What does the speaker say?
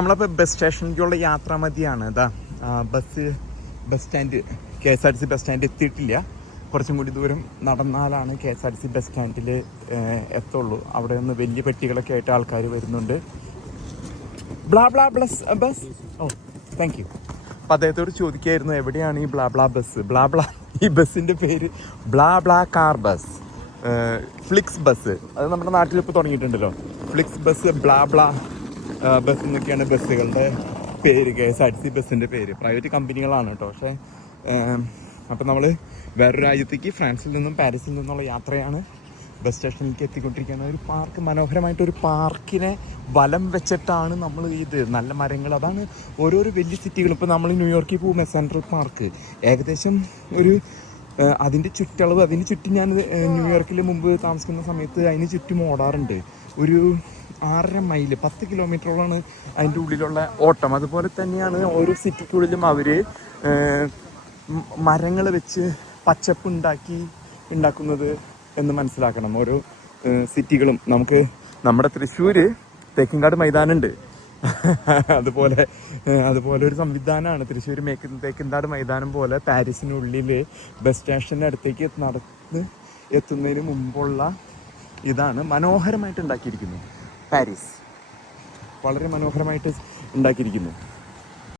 നമ്മളിപ്പോൾ ബസ് സ്റ്റേഷനിലേക്കുള്ള യാത്രാമതിയാണ് ഇതാ ആ, bus bus stand K S R T C bus stand എത്തിയിട്ടില്ല. കുറച്ചും കൂടി ദൂരം നടന്നാലാണ് K S R T C bus സ്റ്റാൻഡിൽ എത്തുള്ളൂ. അവിടെ നിന്ന് വലിയ പെട്ടികളൊക്കെ ആയിട്ട് ആൾക്കാർ വരുന്നുണ്ട്. ബ്ലാ ബ്ലാ ബ്ലസ് ബസ് ഓ താങ്ക് യു അപ്പം അദ്ദേഹത്തോട് ചോദിക്കായിരുന്നു എവിടെയാണ് ഈ blah blah bus blah blah ഈ ബസ്സിന്റെ പേര് blah blah car bus FlixBus അത് നമ്മുടെ നാട്ടിൽ ഇപ്പോൾ തുടങ്ങിയിട്ടുണ്ടല്ലോ. FlixBus blah blah bus എന്നൊക്കെയാണ് ബസ്സുകളുടെ പേര് K S R T C ബസ്സിന്റെ പേര്. പ്രൈവറ്റ് കമ്പനികളാണ് കേട്ടോ പക്ഷേ അപ്പം നമ്മൾ വേറൊരു രാജ്യത്തേക്ക് ഫ്രാൻസിൽ നിന്നും പാരീസിൽ നിന്നുള്ള യാത്രയാണ് ബസ് സ്റ്റേഷനിലേക്ക് എത്തിക്കൊണ്ടിരിക്കുന്നത്. ഒരു പാർക്ക് മനോഹരമായിട്ടൊരു പാർക്കിനെ വലം വെച്ചിട്ടാണ് നമ്മൾ ഇത് നല്ല മരങ്ങൾ. അതാണ് ഓരോരോ വലിയ സിറ്റികൾ. ഇപ്പോൾ നമ്മൾ ന്യൂയോർക്കിൽ പോകുമ്പോൾ സെൻട്രൽ പാർക്ക്. ഏകദേശം ഒരു അതിന്റെ ചുറ്റളവ് അതിന് ചുറ്റും ഞാൻ ന്യൂയോർക്കിൽ മുമ്പ് താമസിക്കുന്ന സമയത്ത് അതിന് ചുറ്റും ഓടാറുണ്ട്. ഒരു ആറര മൈൽ പത്ത് കിലോമീറ്ററോളാണ് അതിന്റെ ഉള്ളിലുള്ള ഓട്ടം. അതുപോലെ തന്നെയാണ് ഓരോ സിറ്റിക്കുള്ളിലും അവർ മരങ്ങൾ വെച്ച് പച്ചപ്പ് ഉണ്ടാക്കി ഉണ്ടാക്കുന്നത് എന്ന് മനസ്സിലാക്കണം ഓരോ സിറ്റികളും. നമുക്ക് നമ്മുടെ തൃശ്ശൂർ തേക്കിൻകാട് മൈതാനുണ്ട്. അതുപോലെ അതുപോലെ ഒരു സംവിധാനമാണ്. തൃശ്ശൂർ മേക്ക് തേക്കിൻകാട് മൈതാനം പോലെ പാരീസിനുള്ളിൽ ബസ് സ്റ്റേഷന്റെ അടുത്തേക്ക് നടന്ന് എത്തുന്നതിന് മുമ്പുള്ള ഇതാണ് മനോഹരമായിട്ട് ഉണ്ടാക്കിയിരിക്കുന്നു പാരീസ്. വളരെ മനോഹരമായിട്ട് ഉണ്ടാക്കിയിരിക്കുന്നു.